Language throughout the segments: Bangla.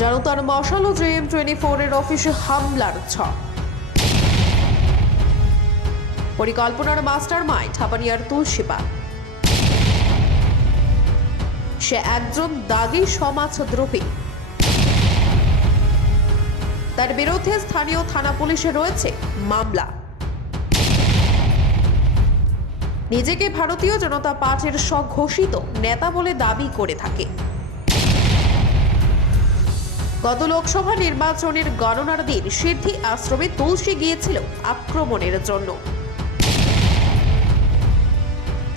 জনতার মশাল ও JM24 এর অফিসে হামলার ছক। পরিকল্পনার মাস্টার মাইন্ড হাপানিয়ার তুলসী পাল। সে একজন দাগী সমাজদ্রোহী। তার বিরুদ্ধে স্থানীয় থানা পুলিশে রয়েছে মামলা। নিজেকে ভারতীয় জনতা পার্টির স্বঘোষিত নেতা বলে দাবি করে থাকে। গত লোকসভা নির্বাচনের গণনার দিন সিদ্ধি আশ্রমে তুলসী গিয়েছিল আক্রমণের জন্য।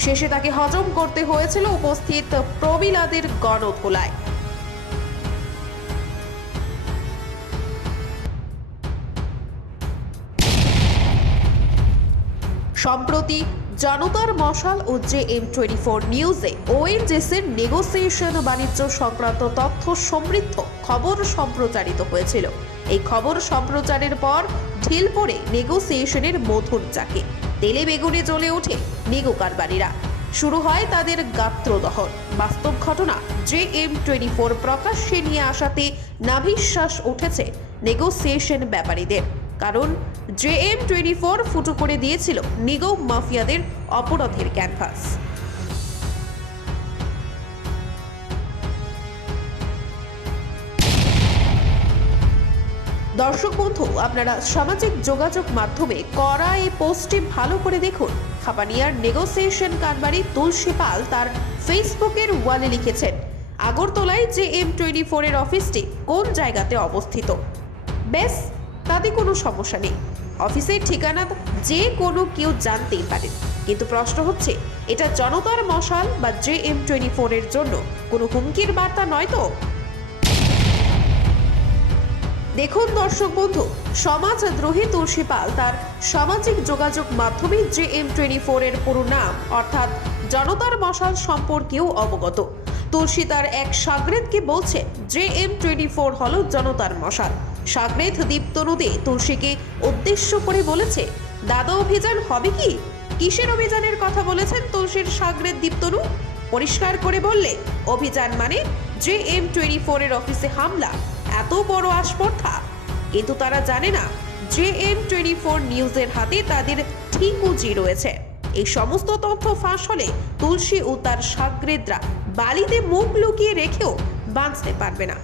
শেষে তাকে হজম করতে হয়েছিল উপস্থিত প্রমীলাদের গণধোলায়। সম্প্রতি জনতার মশাল ও JM24 নিউজে ওএনজিসির নেগোসিয়েশন বাণিজ্য সংক্রান্ত তথ্য সমৃদ্ধ খবর সম্প্রচারিত হয়েছিল। এই খবর সম্প্রচারের পর ঢিল পড়ে নেগোসিয়েশনের মধুর চাকে। তেলে বেগুনে জ্বলে ওঠে নেগো কারবারিরা। শুরু হয় তাদের গাত্রদহন। বাস্তব ঘটনা JM24 প্রকাশ্যে নিয়ে আসাতে নাভিশ্বাস উঠেছে নেগোসিয়েশন ব্যাপারীদের। কারণ JM24 ফুটো করে দিয়েছিল নিগো মাফিয়াদের অপরাধের ক্যানভাস। দর্শক বন্ধু, আপনারা সামাজিক যোগাযোগ মাধ্যমে করা এই পোস্টটি ভালো করে দেখুন। হাপানিয়ার নেগোসিয়েশন কারবারি তুলসী পাল তার ফেসবুকের ওয়ালে লিখেছেন, আগরতলায় JM24 এর অফিসটি কোন জায়গাতে অবস্থিত। বেশ, তাতে কোনো সমস্যা নেই। অফিসের ঠিকানা যে কোনো কেউ জানতেই পারেন, কিন্তু প্রশ্ন হচ্ছে এটা জনতার মশাল বা JM24 এর জন্য কোনো হুমকির বার্তা নয় তো? দেখুন দর্শক বন্ধু, সমাজদ্রোহী তুলসী পাল তার সামাজিক যোগাযোগ মাধ্যমে JM24 এর পুরো নাম অর্থাৎ জনতার মশাল সম্পর্কেও অবগত। তুলসী তার এক সাগরেদকে বলছে JM24 হলো জনতার মশাল। সাগরেদ দীপ্তনু দে তুলসীকে উদ্দেশ্য করে বলেছে, দাদা অভিযান হবে কি? কিসের অভিযানের কথা বলেছেন তুলসীর সাগরেদ দীপ্তনু? পরিষ্কার করে বললে, অভিযান মানে JM24 এর অফিসে হামলা। এত বড় আস্পর্ধা, কিন্তু তারা জানে না JM24 নিউজের হাতে তাদের ঠিকুজি রয়েছে। এই সমস্ত তথ্য ফাঁস হলে তুলসী ও তার সাগরেদরা বালিতে মুখ লুকিয়ে রেখেও বাঁচতে পারবে না।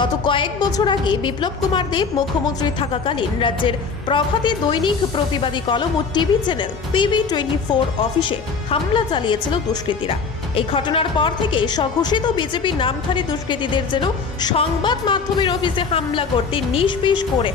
গত কয়েক বছর আগে বিপ্লব কুমার দেব মুখ্যমন্ত্রী থাকাকালীন রাজ্যের প্রভাতী দৈনিক প্রতিবাদী কলম ও টিভি চ্যানেল PV24 অফিসে হামলা চালিয়েছিল দুষ্কৃতীরা। এই ঘটনার পর থেকে স্বঘোষিত বিজেপি নামধারী দুষ্কৃতীদের যেন সংবাদ মাধ্যমের অফিসে হামলা করতে নিষ্পিস করে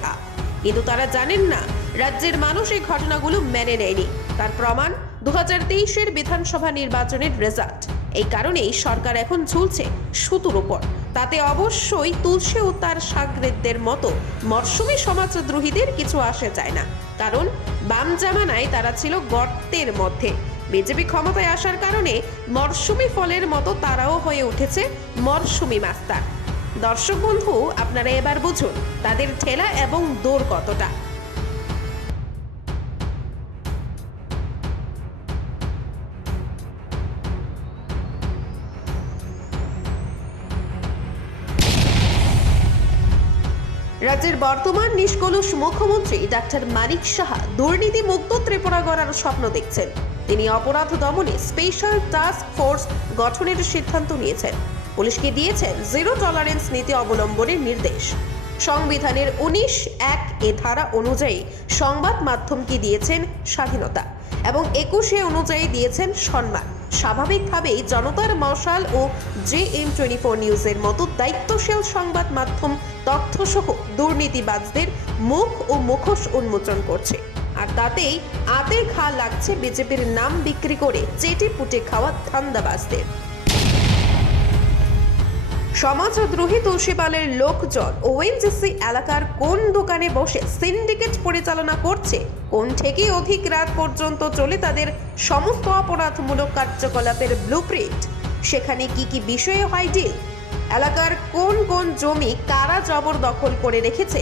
কিন্তু তারা জানেন না রাজ্যের মানুষ এই ঘটনাগুলো মেনে নেয়নি। তার প্রমাণ 2023-এর বিধানসভা নির্বাচনের রেজাল্ট। এই কারণেই সরকার এখন ঝুলছে সুতুর উপর। তাতে অবশ্যই তুলসী ও তার সাগরেদদের মতো মরশুমি সমাজদ্রোহীদের কিছু আসে যায় না, কারণ বাম জামানায় তারা ছিল গর্তের মধ্যে। বিজেপি ক্ষমতায় আসার কারণে মরশুমি ফলের মতো তারাও হয়ে উঠেছে মরশুমি মাস্তার। দর্শক বন্ধু, আপনারা এবার বুঝুন তাদের ঠেলা এবং দৌড় কতটা। রাজ্যের বর্তমান নিষ্কলুষ মুখ্যমন্ত্রী ডাক্তার মানিক সাহা দুর্নীতি মুক্ত ত্রিপুরা গড়ার স্বপ্ন দেখছেন। তিনি অপরাধ দমনে স্পেশাল টাস্ক ফোর্স গঠনের সিদ্ধান্ত নিয়েছেন। পুলিশকে দিয়েছেন জিরো টলারেন্স নীতি অবলম্বনের নির্দেশ। সংবিধানের 19(1) এ ধারা অনুযায়ী সংবাদ মাধ্যমকে দিয়েছেন স্বাধীনতা এবং 21 অনুযায়ী দিয়েছেন সম্মান। স্বাভাবিকভাবেই জনতার মশাল ও JM24 নিউজের মতো দায়িত্বশীল সংবাদ মাধ্যম তথ্যসহ দুর্নীতিবাজদের মুখ ও মুখোশ উন্মোচন করছে, আর তাতেই আতে ঘা লাগছে বিজেপির নাম বিক্রি করে চেটে পুটে খাওয়া ধান্দাবাজদের। সমাজদ্রোহী তুলসী পালের লোকজন ওএনজিসি এলাকার কোন দোকানে বসে সিন্ডিকেট পরিচালনা করছে, কোন থেকে অধিক রাত পর্যন্ত চলে তাদের সমস্ত অপরাধমূলক কার্যকলাপের ব্লুপ্রিন্ট, সেখানে কি কি বিষয়ে হয় ডিল, এলাকার কোন কোন জমি কারা জবরদখল করে রেখেছে,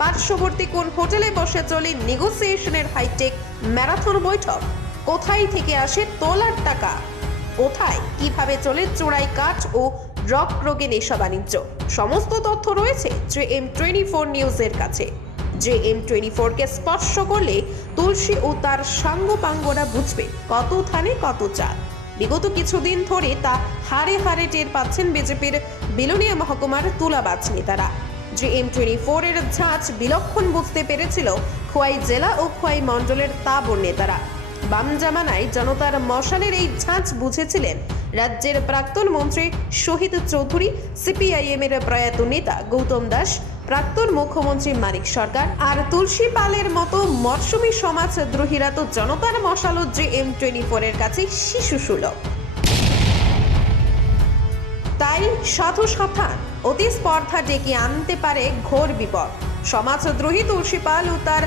পার্শ্ববর্তী কোন হোটেলে বসে চলে নেগোসিয়েশনের হাইটেক ম্যারাথন বৈঠক, কোথায় থেকে আসে তোলার টাকা, কোথায় কিভাবে চলে চোরাই কাঠ ও ড্রাগ রোগে নেশা বাণিজ্য, সমস্ত তথ্য রয়েছে JM24 নিউজের কাছে। JM24 কে স্পর্শ করলে তুলসী ও তার সাঙ্গপাঙ্গরা বুঝবে কত থানে কত চাল। বিগত কিছুদিন ধরে তা হারে হারে টের পাচ্ছেন বিজেপির বিলোনিয়া মহকুমার তুলাবাজ নেতারা। JM24 এর ঝাঁজ বিলক্ষণ বুঝতে পেরেছিল খোয়াই জেলা ও খোয়াই মণ্ডলের তাবর নেতারা। বাম জামানায় জনতার মশালের এই ঝাঁজ বুঝেছিলেন রাজ্যের প্রাক্তন মন্ত্রী শহীদ চৌধুরী, CPIM এর প্রয়াত নেতা গৌতম দাস, প্রাক্তন মুখ্যমন্ত্রী মানিক সরকার আর তুলসী পালের মতো মরশুমী সমাজদ্রোহীরা তো জনতার মশালও JM24 এর কাছে শিশু সুলভ। তাই সাধু সাবধান, অতি স্পর্ধা ডেকে আনতে পারে ঘোর বিপদ। সমাজদ্রোহী তুলসী পাল ও তার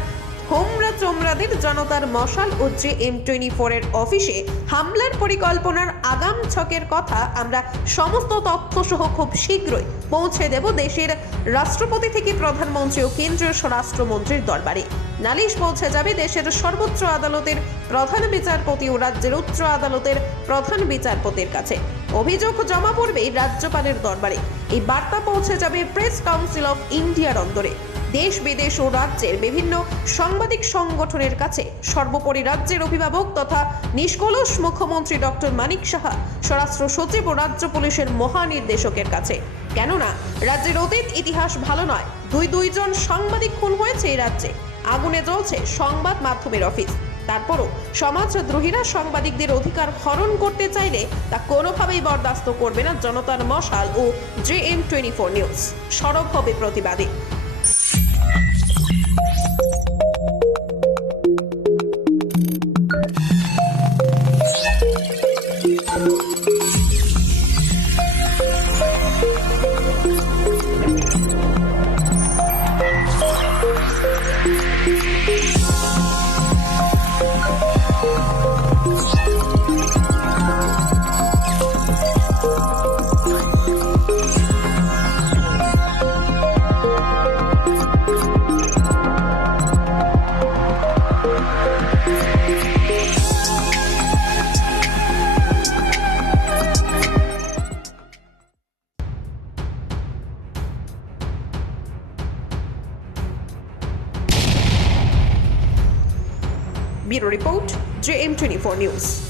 হোমরা চোমরাদের জনতার মশাল ও JM24 এর অফিসে হামলার পরিকল্পনার আগাম ছকের কথা আমরা সমস্ত তথ্য সহ খুব শীঘ্রই পৌঁছে দেব দেশের রাষ্ট্রপতি থেকে প্রধানমন্ত্রী ও কেন্দ্রীয় স্বরাষ্ট্রমন্ত্রীর দরবারে। নালিশ পৌঁছে যাবে দেশের সর্বোচ্চ আদালতের প্রধান বিচারপতি ও রাজ্যের উচ্চ আদালতের প্রধান বিচারপতির কাছে। অভিযোগ জমা পড়বে রাজ্যপালের দরবারে। এই বার্তা পৌঁছে যাবে প্রেস কাউন্সিল অফ ইন্ডিয়ার অন্দরে। দেশ বিদেশ ও রাজ্যের বিভিন্ন সাংবাদিক সংগঠনের কাছে, সর্বোপরি রাজ্যের অভিভাবক তথা নিষ্কলুষ মুখ্যমন্ত্রী ডক্টর মানিক সাহা, স্বরাষ্ট্র সচিব ও রাজ্য পুলিশের মহানির্দেশকের কাছে। কেননা রাজ্যের অতীত ইতিহাস ভালো নয়। দুইজন সাংবাদিক খুন হয়েছে এই রাজ্যে, আগুনে জ্বলছে সংবাদ মাধ্যমের অফিস। তারপরও সমাজদ্রোহীরা সাংবাদিকদের অধিকার হরণ করতে চাইলে তা কোনোভাবেই বরদাস্ত করবে না জনতার মশাল ও JM24 নিউজ। সরব হবে প্রতিবাদী। Bureau Report, JM24 News.